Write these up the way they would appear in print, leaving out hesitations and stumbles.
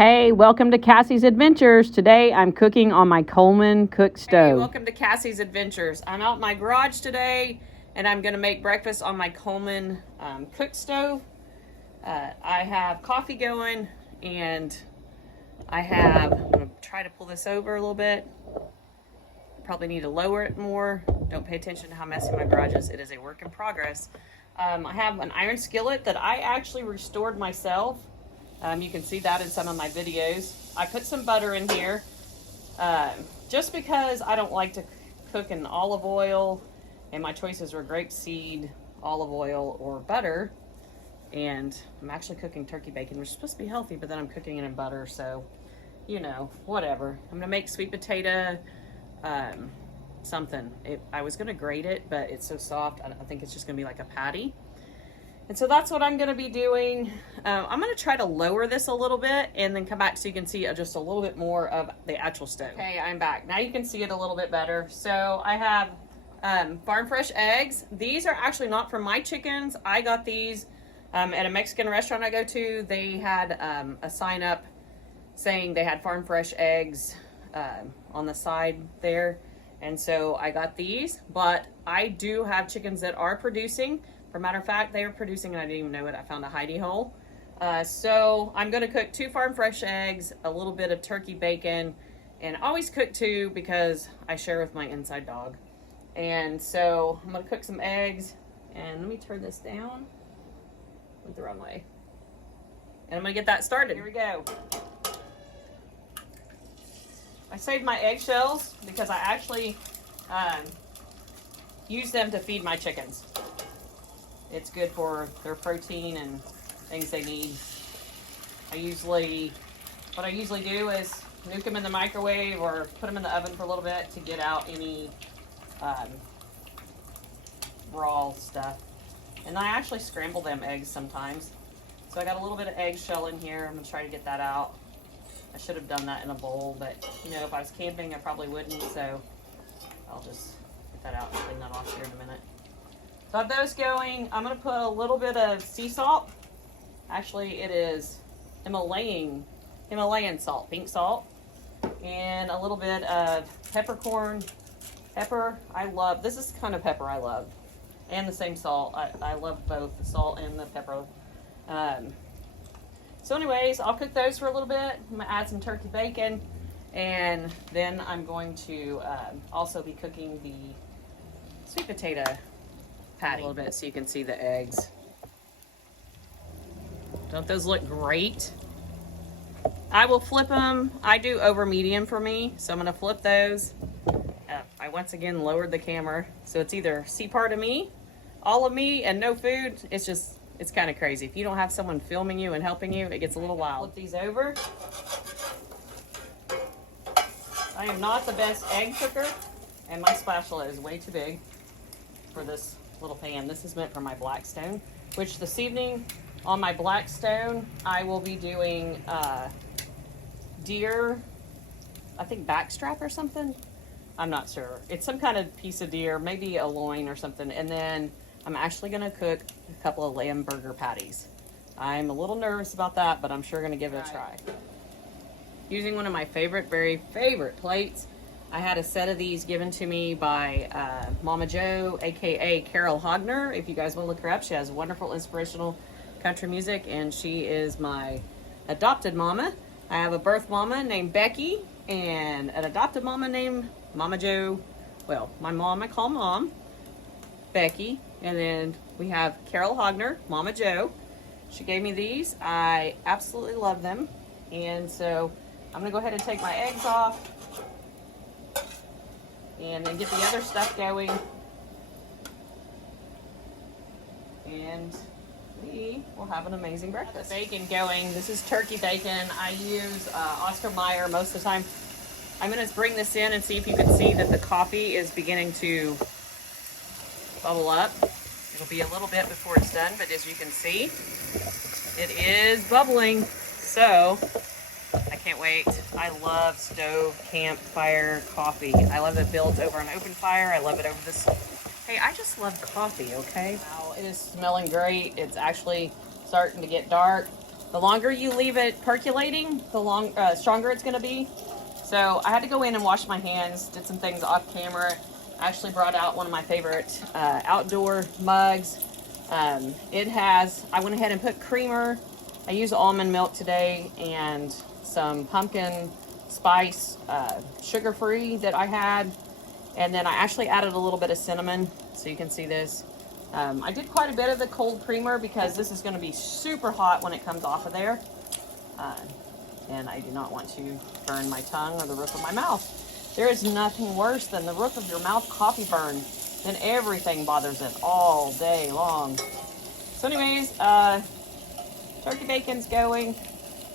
Hey, welcome to Cassie's Adventures. Today I'm cooking on my Coleman cook stove. Hey, welcome to Cassie's Adventures. I'm out in my garage today and I'm going to make breakfast on my Coleman cook stove. I have coffee going and I'm going to try to pull this over a little bit. Probably need to lower it more. Don't pay attention to how messy my garage is. It is a work in progress. I have an iron skillet that I actually restored myself. You can see that in some of my videos. I put some butter in here just because I don't like to cook in olive oil, and my choices were grapeseed, olive oil, or butter. And I'm actually cooking turkey bacon, which is supposed to be healthy, but then I'm cooking it in butter, so you know, whatever. I'm gonna make sweet potato something. I was gonna grate it, but it's so soft, I think it's just gonna be like a patty. And so that's what I'm going to be doing. I'm going to try to lower this a little bit and then come back so you can see just a little bit more of the actual stove. Okay, I'm back. Now you can see it a little bit better. So I have farm fresh eggs. These are actually not from my chickens. I got these at a Mexican restaurant I go to. They had a sign up saying they had farm fresh eggs on the side there. And so I got these, but I do have chickens that are producing. For a matter of fact, they are producing and I didn't even know it. I found a hidey hole. So I'm going to cook 2 farm fresh eggs, a little bit of turkey bacon, and I always cook 2 because I share with my inside dog. And so I'm going to cook some eggs, and let me turn this down. Went the wrong way. And I'm going to get that started. Here we go. I saved my eggshells because I actually use them to feed my chickens. It's good for their protein and things they need. What I usually do is nuke them in the microwave or put them in the oven for a little bit to get out any raw stuff. And I actually scramble them eggs sometimes. So I got a little bit of eggshell in here. I'm gonna try to get that out. I should have done that in a bowl, but you know, if I was camping, I probably wouldn't. So I'll just get that out and clean that off here in a minute. So I have those going. I'm going to put a little bit of sea salt. Actually, it is Himalayan salt, pink salt. And a little bit of peppercorn. Pepper, this is the kind of pepper I love. And the same salt. I love both the salt and the pepper. So anyways, I'll cook those for a little bit. I'm going to add some turkey bacon. And then I'm going to also be cooking the sweet potato patty a little bit so you can see the eggs. Don't those look great? I will flip them. I do over medium for me, so I'm going to flip those. I once again lowered the camera, so it's either see part of me, all of me, and no food. It's kind of crazy. If you don't have someone filming you and helping you, it gets a little wild. Flip these over. I am not the best egg cooker, and my spatula is way too big for this little pan. This is meant for my Blackstone, which this evening on my Blackstone I will be doing deer, I think backstrap or something. I'm not sure. It's some kind of piece of deer, maybe a loin or something. And then I'm actually going to cook a couple of lamb burger patties. I'm a little nervous about that, but I'm sure going to give it a try. Using one of my very favorite plates. I had a set of these given to me by Mama Jo, aka Carol Hogner. If you guys want to look her up, she has wonderful inspirational country music, and she is my adopted mama. I have a birth mama named Becky and an adopted mama named Mama Jo. Well, my mom I call Mom, Becky, and then we have Carol Hogner, Mama Jo. She gave me these. I absolutely love them, and so I'm gonna go ahead and take my eggs off and then get the other stuff going. And we will have an amazing breakfast. Bacon going. This is turkey bacon. I use Oscar Mayer most of the time. I'm going to bring this in and see if you can see that the coffee is beginning to bubble up. It'll be a little bit before it's done, but as you can see, it is bubbling. So I can't wait. I love stove campfire coffee. I love it built over an open fire. I love it over this. Hey, I just love coffee, okay? Wow, it is smelling great. It's actually starting to get dark. The longer you leave it percolating, the stronger it's gonna be. So I had to go in and wash my hands, did some things off camera. I actually brought out one of my favorite outdoor mugs. I went ahead and put creamer. I used almond milk today and some pumpkin spice, sugar-free that I had. And then I actually added a little bit of cinnamon, so you can see this. I did quite a bit of the cold creamer because this is gonna be super hot when it comes off of there. And I do not want to burn my tongue or the roof of my mouth. There is nothing worse than the roof of your mouth coffee burn. Then everything bothers it all day long. So anyways, turkey bacon's going.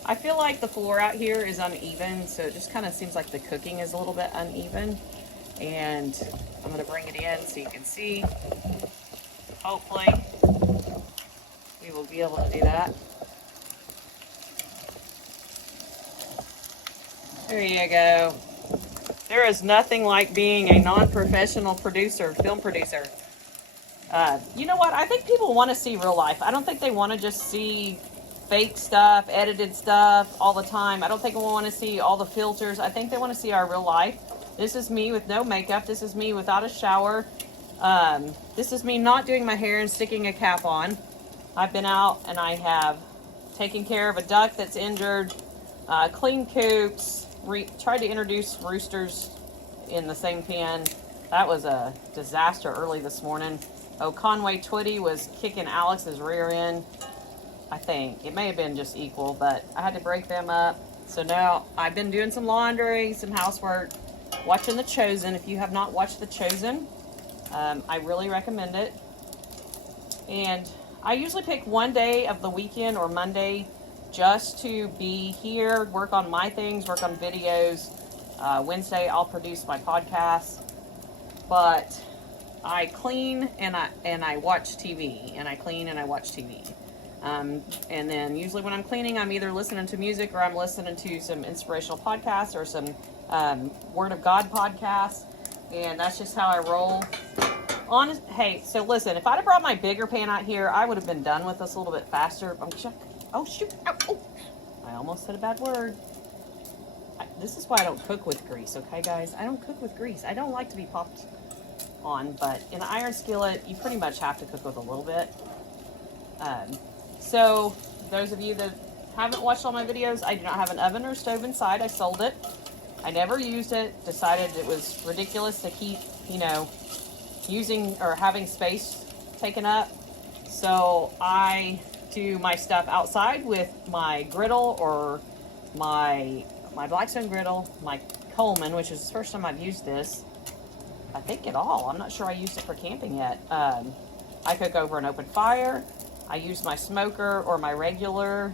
I feel like the floor out here is uneven, so it just kind of seems like the cooking is a little bit uneven. And I'm gonna bring it in so you can see. Hopefully, we will be able to do that. There you go. There is nothing like being a non-professional film producer. You know what? I think people want to see real life. I don't think they want to just see fake stuff, edited stuff all the time. I don't think we want to see all the filters. I think they want to see our real life. This is me with no makeup. This is me without a shower. This is me not doing my hair and sticking a cap on. I've been out and I have taken care of a duck that's injured, cleaned coops, tried to introduce roosters in the same pen. That was a disaster early this morning. Oh, Conway Twitty was kicking Alex's rear end. I think it may have been just equal, but I had to break them up. So now I've been doing some laundry, some housework, watching The Chosen. If you have not watched The Chosen, I really recommend it. And I usually pick one day of the weekend or Monday just to be here, work on my things, work on videos. Wednesday I'll produce my podcast. But I clean and I watch TV, and I clean and I watch TV. And then usually when I'm cleaning, I'm either listening to music or I'm listening to some inspirational podcasts or some Word of God podcasts. And that's just how I roll. Hey, so listen, if I'd have brought my bigger pan out here, I would have been done with this a little bit faster. Oh, shoot. Ow, oh. I almost said a bad word. This is why I don't cook with grease, okay, guys? I don't cook with grease. I don't like to be popped on, but in an iron skillet, you pretty much have to cook with a little bit. So, those of you that haven't watched all my videos, I do not have an oven or stove inside. I sold it. I never used it. Decided it was ridiculous to keep, using or having space taken up. So, I do my stuff outside with my griddle or my Blackstone griddle, my Coleman, which is the first time I've used this, I think at all. I'm not sure I used it for camping yet. I cook over an open fire. I use my smoker or my regular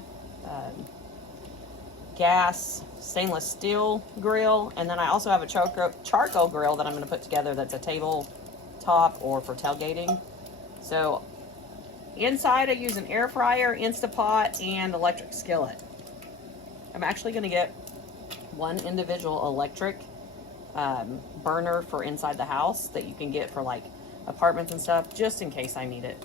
gas stainless steel grill, and then I also have a charcoal grill that I'm going to put together that's a tabletop or for tailgating. So inside I use an air fryer, instapot, and electric skillet. I'm actually going to get one individual electric burner for inside the house that you can get for like apartments and stuff, just in case I need it.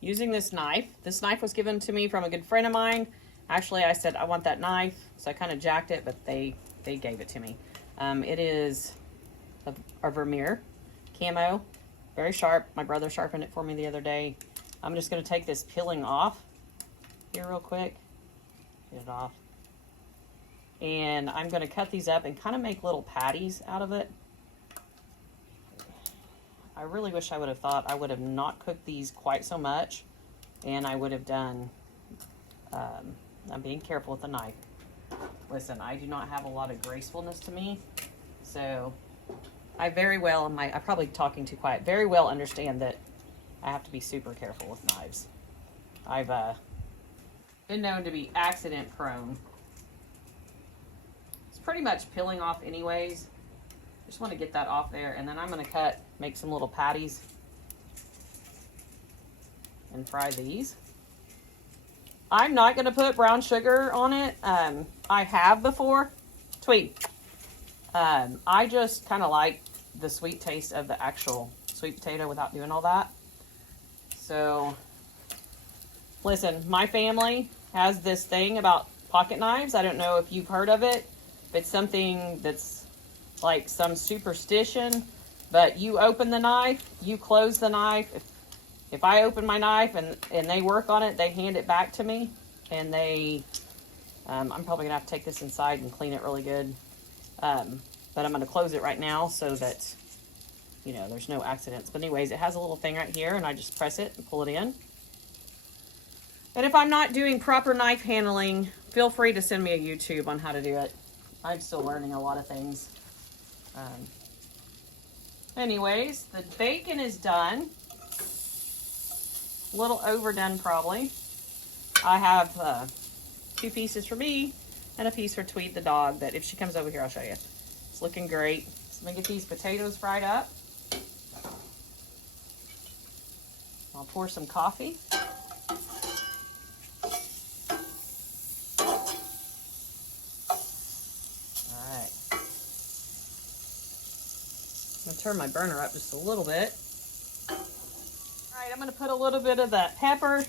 Using this knife. This knife was given to me from a good friend of mine. Actually, I said I want that knife, so I kind of jacked it, but they gave it to me. It is a Vermeer camo, very sharp. My brother sharpened it for me the other day. I'm just going to take this peeling off here real quick. Get it off. And I'm going to cut these up and kind of make little patties out of it. I really wish I would have thought I would have not cooked these quite so much, and I would have done, I'm being careful with the knife. Listen, I do not have a lot of gracefulness to me, so I very well, I'm probably talking too quiet, very well understand that I have to be super careful with knives. I've been known to be accident prone. It's pretty much peeling off anyways. Just want to get that off there, and then I'm going to make some little patties and fry these. I'm not going to put brown sugar on it. I have before. Tweet. I just kind of like the sweet taste of the actual sweet potato without doing all that. So, listen, my family, has this thing about pocket knives. I don't know if you've heard of it. It's something that's like some superstition, but you open the knife, you close the knife. If I open my knife and they work on it, they hand it back to me, and they, I'm probably gonna have to take this inside and clean it really good. But I'm gonna close it right now so that, you know, there's no accidents. But anyways, it has a little thing right here, and I just press it and pull it in. And if I'm not doing proper knife handling, feel free to send me a YouTube on how to do it. I'm still learning a lot of things. Anyways, the bacon is done. A little overdone probably. I have 2 pieces for me and a piece for Tweed the dog that if she comes over here, I'll show you. It's looking great. So let me get these potatoes fried up. I'll pour some coffee. Alright. I'm going to turn my burner up just a little bit. Alright, I'm going to put a little bit of that pepper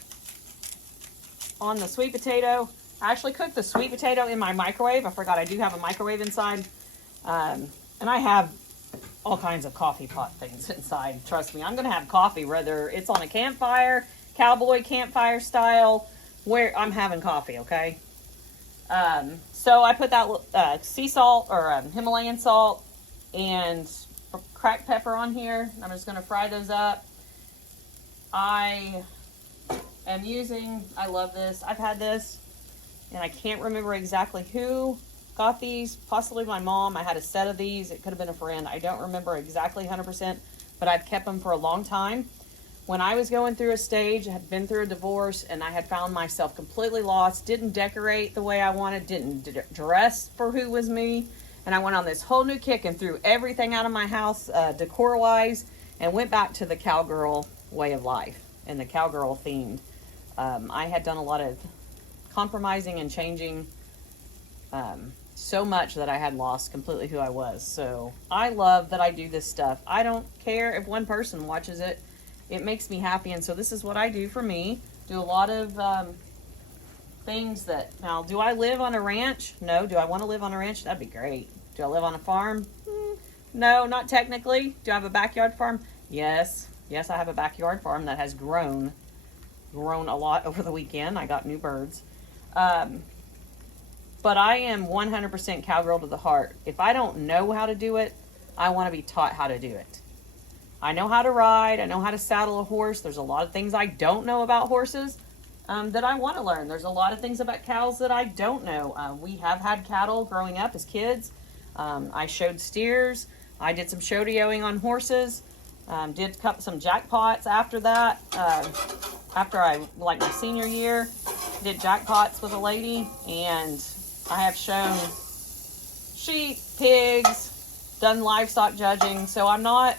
on the sweet potato. I actually cooked the sweet potato in my microwave. I forgot I do have a microwave inside. And I have all kinds of coffee pot things inside. Trust me, I'm going to have coffee, whether it's on a campfire, cowboy campfire style, where I'm having coffee, okay? So I put that sea salt or Himalayan salt and cracked pepper on here. I'm just going to fry those up. I am using, I love this. I've had this, and I can't remember exactly who got these. Possibly my mom. I had a set of these. It could have been a friend. I don't remember exactly 100%, but I've kept them for a long time. When I was going through a stage, I had been through a divorce, and I had found myself completely lost, didn't decorate the way I wanted, didn't dress for who was me, and I went on this whole new kick and threw everything out of my house decor-wise and went back to the cowgirl way of life and the cowgirl themed. I had done a lot of compromising and changing so much that I had lost completely who I was. So I love that I do this stuff. I don't care if one person watches it. It makes me happy, and so this is what I do for me. Do a lot of things that, now, do I live on a ranch? No. Do I want to live on a ranch? That'd be great. Do I live on a farm? No, not technically. Do I have a backyard farm? Yes. Yes, I have a backyard farm that has grown a lot over the weekend. I got new birds. But I am 100% cowgirl to the heart. If I don't know how to do it, I want to be taught how to do it. I know how to ride. I know how to saddle a horse. There's a lot of things I don't know about horses that I want to learn. There's a lot of things about cows that I don't know. We have had cattle growing up as kids. I showed steers. I did some show-deoing on horses. Did some jackpots after that. After like my senior year, did jackpots with a lady, and I have shown sheep, pigs, done livestock judging. So I'm not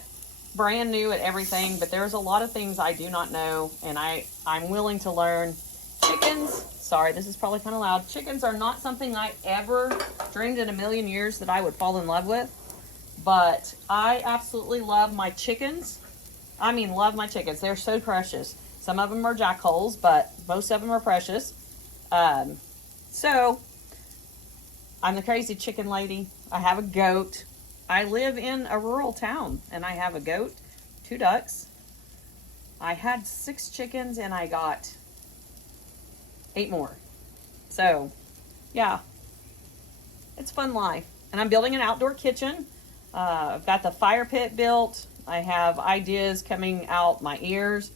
brand new at everything, but there's a lot of things I do not know, and I'm willing to learn. Chickens, sorry, this is probably kind of loud. Chickens are not something I ever dreamed in a million years that I would fall in love with, but I absolutely love my chickens. I mean, love my chickens. They're so precious. Some of them are jackholes, but most of them are precious. So I'm the crazy chicken lady. I have a goat. I live in a rural town, and I have a goat, 2 ducks. I had 6 chickens, and I got 8 more. So, yeah, it's fun life. And I'm building an outdoor kitchen. I've got the fire pit built. I have ideas coming out my ears.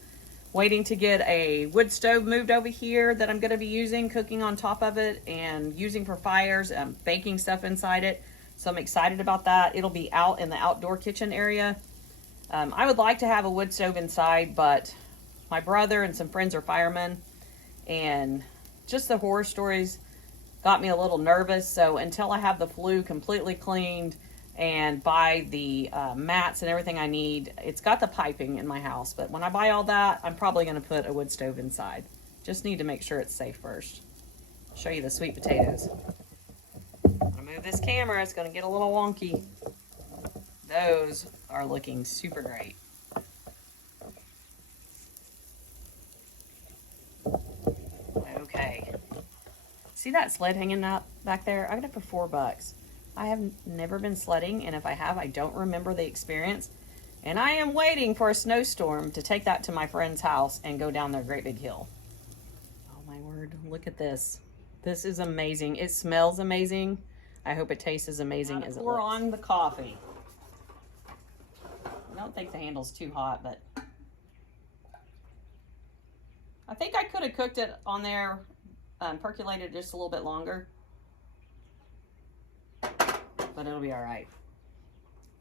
Waiting to get a wood stove moved over here that I'm going to be using, cooking on top of it, and using for fires, baking stuff inside it. So I'm excited about that. It'll be out in the outdoor kitchen area. I would like to have a wood stove inside, but my brother and some friends are firemen, and just the horror stories got me a little nervous. So until I have the flue completely cleaned and buy the mats and everything I need, it's got the piping in my house. But when I buy all that, I'm probably going to put a wood stove inside. Just need to make sure it's safe first. I'll show you the sweet potatoes. I'm going to move this camera. It's going to get a little wonky. Those are looking super great. Okay. See that sled hanging out back there? I got it for $4. I have never been sledding, and if I have, I don't remember the experience. And I am waiting for a snowstorm to take that to my friend's house and go down their great big hill. Oh my word, look at this. This is amazing. It smells amazing. I hope it tastes as amazing as it looks. Pour on the coffee. I don't think the handle's too hot, but I think I could have cooked it on there, percolated just a little bit longer, but it'll be all right.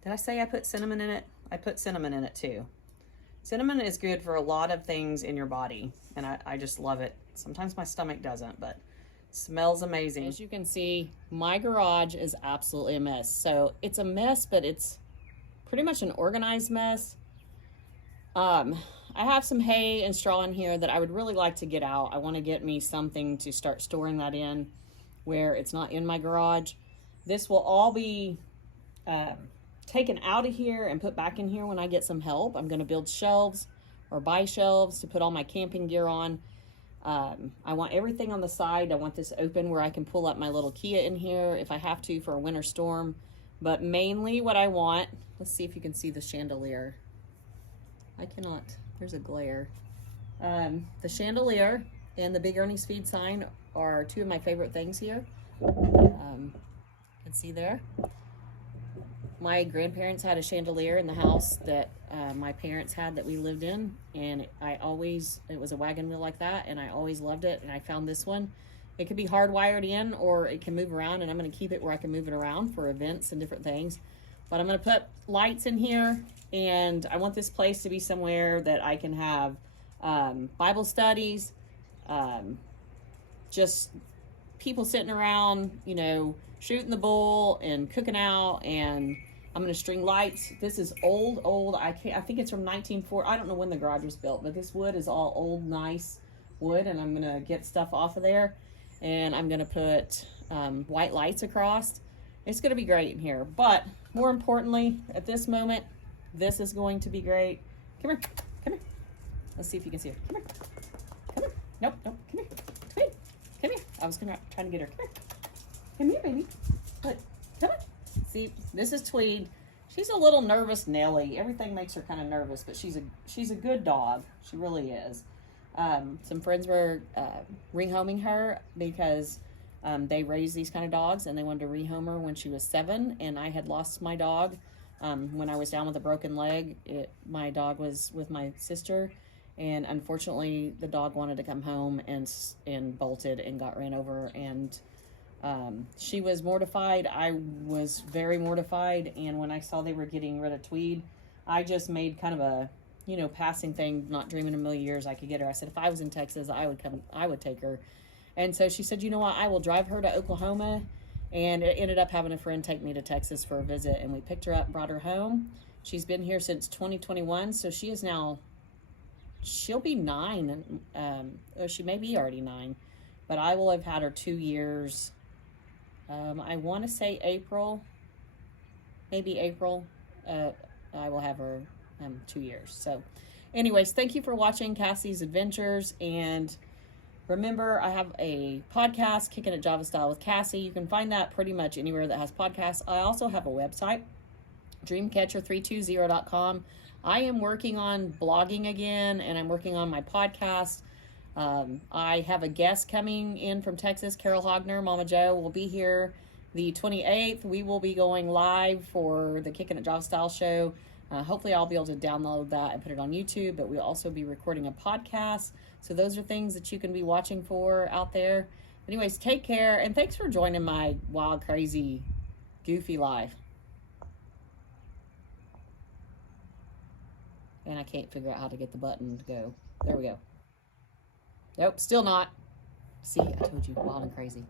Did I say I put cinnamon in it? I put cinnamon in it too. Cinnamon is good for a lot of things in your body, and I just love it. Sometimes my stomach doesn't, but it smells amazing. As you can see, my garage is absolutely a mess. So it's a mess, but it's pretty much an organized mess. I have some hay and straw in here that I would really like to get out. I want to get me something to start storing that in where it's not in my garage. This will all be taken out of here and put back in here when I get some help. I'm going to build shelves or buy shelves to put all my camping gear on. I want everything on the side. I want this open where I can pull up my little Kia in here if I have to for a winter storm. But mainly what I want, let's see if you can see the chandelier. I cannot, there's a glare. The chandelier and the Big Ernie's feed sign are two of my favorite things here. You can see there. My grandparents had a chandelier in the house that my parents had that we lived in, and it was a wagon wheel like that, and I always loved it, and I found this one. It could be hardwired in, or it can move around, and I'm going to keep it where I can move it around for events and different things. But I'm going to put lights in here, and I want this place to be somewhere that I can have Bible studies, just people sitting around, you know, shooting the bull and cooking out, and I'm going to string lights. This is old. I think it's from 1940. I don't know when the garage was built, but this wood is all old, nice wood, and I'm going to get stuff off of there, and I'm going to put white lights across. It's going to be great in here, but more importantly, at this moment, this is going to be great. Come here. Come here. Let's see if you can see her. Come here. Come here. Nope. Come here. Come here. Come here. I was trying to get her. Come here. Come here, baby. Look. Come on. See, this is Tweed. She's a little nervous Nelly. Everything makes her kind of nervous, but she's a good dog. She really is. Some friends were rehoming her because they raise these kind of dogs, and they wanted to rehome her when she was 7, and I had lost my dog when I was down with a broken leg. My dog was with my sister, and unfortunately the dog wanted to come home and bolted and got ran over, and she was mortified. I was very mortified, and when I saw they were getting rid of Tweed, I just made kind of a, you know, passing thing, not dreaming in a million years I could get her. I said, if I was in Texas, I would take her. And so she said, you know what, I will drive her to Oklahoma. And it ended up having a friend take me to Texas for a visit, and we picked her up and brought her home. She's been here since 2021, so she is now, she'll be 9, or she may be already 9, but I will have had her 2 years. I want to say April, maybe April. I will have her 2 years. So anyways, thank you for watching Cassie's Adventures, and remember, I have a podcast, Kicking It Java Style with Cassie. You can find that pretty much anywhere that has podcasts. I also have a website, dreamcatcher320.com. I am working on blogging again, and I'm working on my podcast. I have a guest coming in from Texas, Carol Hogner. Mama Joe will be here the 28th. We will be going live for the Kicking It Java Style show. Hopefully I'll be able to download that and put it on YouTube, but we'll also be recording a podcast. So those are things that you can be watching for out there. Anyways, take care, and thanks for joining my wild, crazy, goofy life. And I can't figure out how to get the button to go. There we go. Nope, still not. See, I told you, wild and crazy.